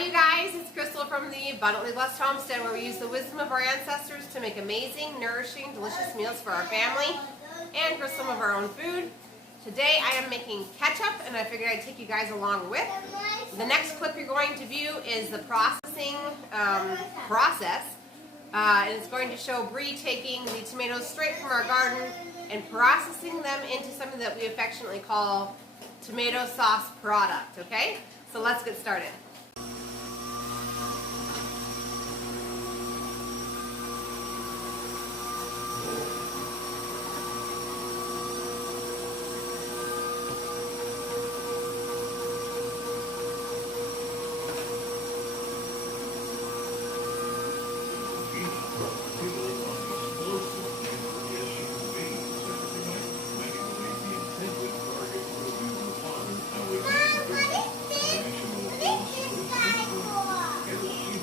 Hi you guys, it's Crystal from the Abundantly Blessed Homestead, where we use the wisdom of our ancestors to make amazing, nourishing, delicious meals for our family and for some of our own food. Today I am making ketchup, and I figured I'd take you guys along with. The next clip you're going to view is the processing process. And it's going to show Bree taking the tomatoes straight from our garden and processing them into something that we affectionately call tomato sauce product, okay? So let's get started.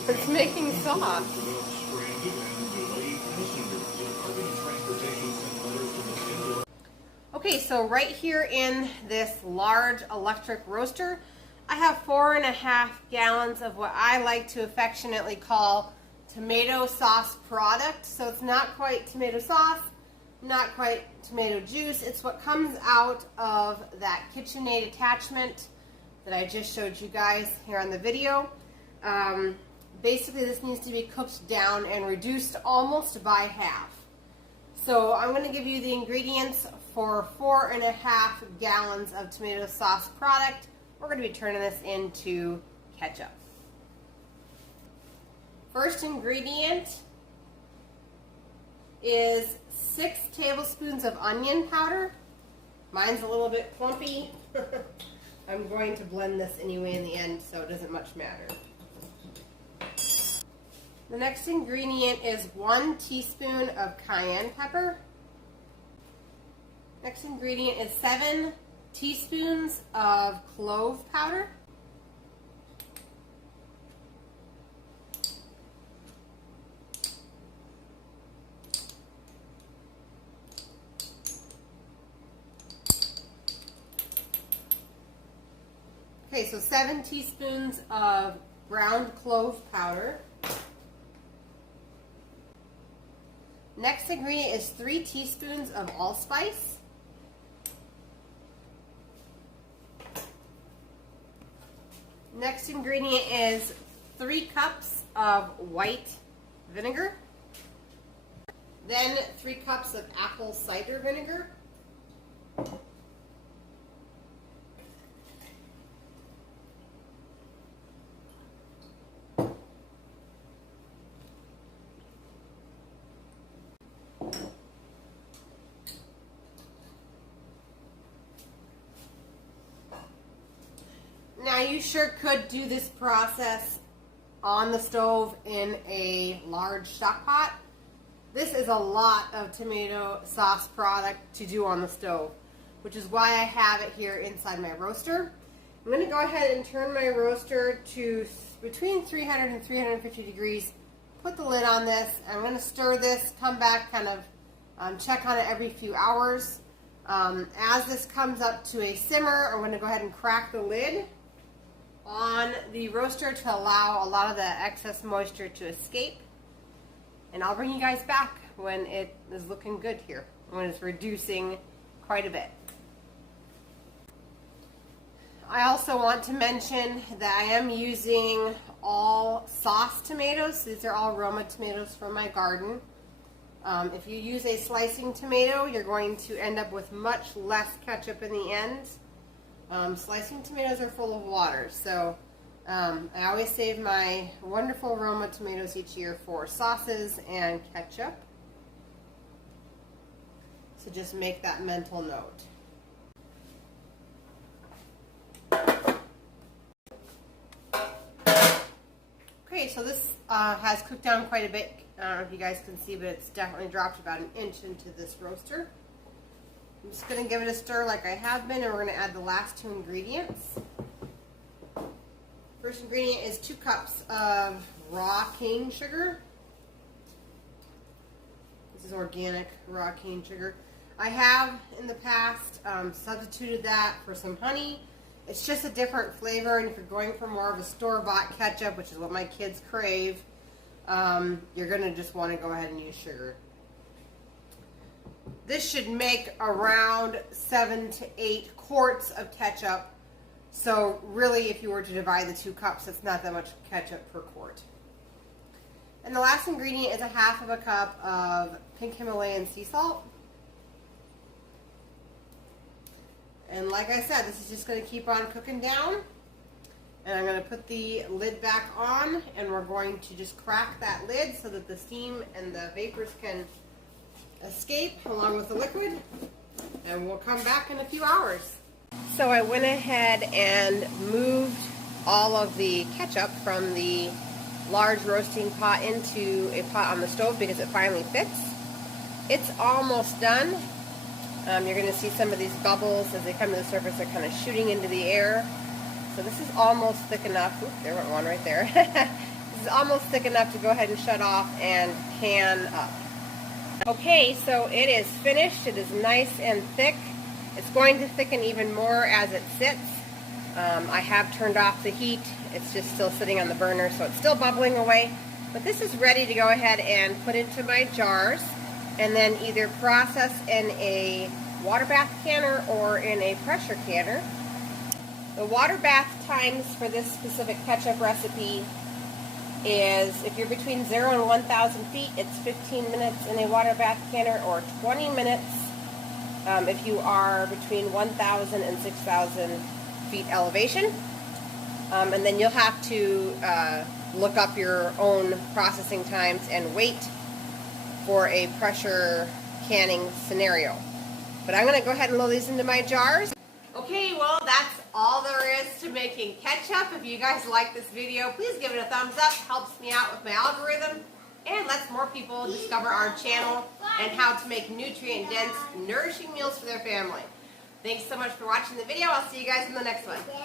It's making sauce. Okay, so right here in this large electric roaster, I have 4.5 gallons of what I like to affectionately call tomato sauce product. So it's not quite tomato sauce, not quite tomato juice. It's what comes out of that KitchenAid attachment that I just showed you guys here on the video. Basically, this needs to be cooked down and reduced almost by half. So I'm going to give you the ingredients for 4.5 gallons of tomato sauce product. We're going to be turning this into ketchup. First ingredient is 6 tablespoons of onion powder. Mine's a little bit clumpy. I'm going to blend this anyway in the end, so it doesn't much matter. The next ingredient is 1 teaspoon of cayenne pepper. Next ingredient is 7 teaspoons of clove powder. Okay, so 7 teaspoons of ground clove powder. Next ingredient is 3 teaspoons of allspice. Next ingredient is 3 cups of white vinegar. Then 3 cups of apple cider vinegar. Now you sure could do this process on the stove in a large stock pot. This is a lot of tomato sauce product to do on the stove, which is why I have it here inside my roaster. I'm going to go ahead and turn my roaster to between 300 and 350 degrees. Put the lid on this. I'm going to stir this, come back, kind of check on it every few hours. As this comes up to a simmer, I'm going to go ahead and crack the lid on the roaster to allow a lot of the excess moisture to escape. And I'll bring you guys back when it is looking good here, when it's reducing quite a bit. I also want to mention that I am using all sauce tomatoes. These are all Roma tomatoes from my garden. If you use a slicing tomato, you're going to end up with much less ketchup in the end. Slicing tomatoes are full of water, so I always save my wonderful Roma tomatoes each year for sauces and ketchup. So just make that mental note. Okay, so this has cooked down quite a bit. I don't know if you guys can see, but it's definitely dropped about 1 inch into this roaster. I'm just going to give it a stir like I have been, and we're going to add the last 2 ingredients. First ingredient is 2 cups of raw cane sugar. This is organic raw cane sugar. I have in the past substituted that for some honey It's just a different flavor, and if you're going for more of a store-bought ketchup, which is what my kids crave, you're going to just want to go ahead and use sugar. This should make around 7 to 8 quarts of ketchup. So really, if you were to divide the 2 cups, it's not that much ketchup per quart. And the last ingredient is a half of a cup of pink Himalayan sea salt. And like I said, this is just going to keep on cooking down. And I'm going to put the lid back on, and we're going to just crack that lid so that the steam and the vapors can escape along with the liquid. And we'll come back in a few hours. So I went ahead and moved all of the ketchup from the large roasting pot into a pot on the stove because it finally fits. It's almost done. You're going to see some of these bubbles as they come to the surface. They're kind of shooting into the air. So this is almost thick enough. Oop, there went one right there. This is almost thick enough to go ahead and shut off and can up. Okay, so it is finished. It is nice and thick. It's going to thicken even more as it sits. I have turned off the heat. It's just still sitting on the burner, so it's still bubbling away. But this is ready to go ahead and put into my jars and then either process in a water bath canner or in a pressure canner. The water bath times for this specific ketchup recipe is, if you're between 0 and 1,000 feet, it's 15 minutes in a water bath canner, or 20 minutes if you are between 1,000 and 6,000 feet elevation. And then you'll have to look up your own processing times and wait for a pressure canning scenario. But I'm going to go ahead and load these into my jars. Okay, well, that's all there is to making ketchup. If you guys like this video, please give it a thumbs up. Helps me out with my algorithm and lets more people discover our channel and how to make nutrient-dense, nourishing meals for their family. Thanks so much for watching the video. I'll see you guys in the next one.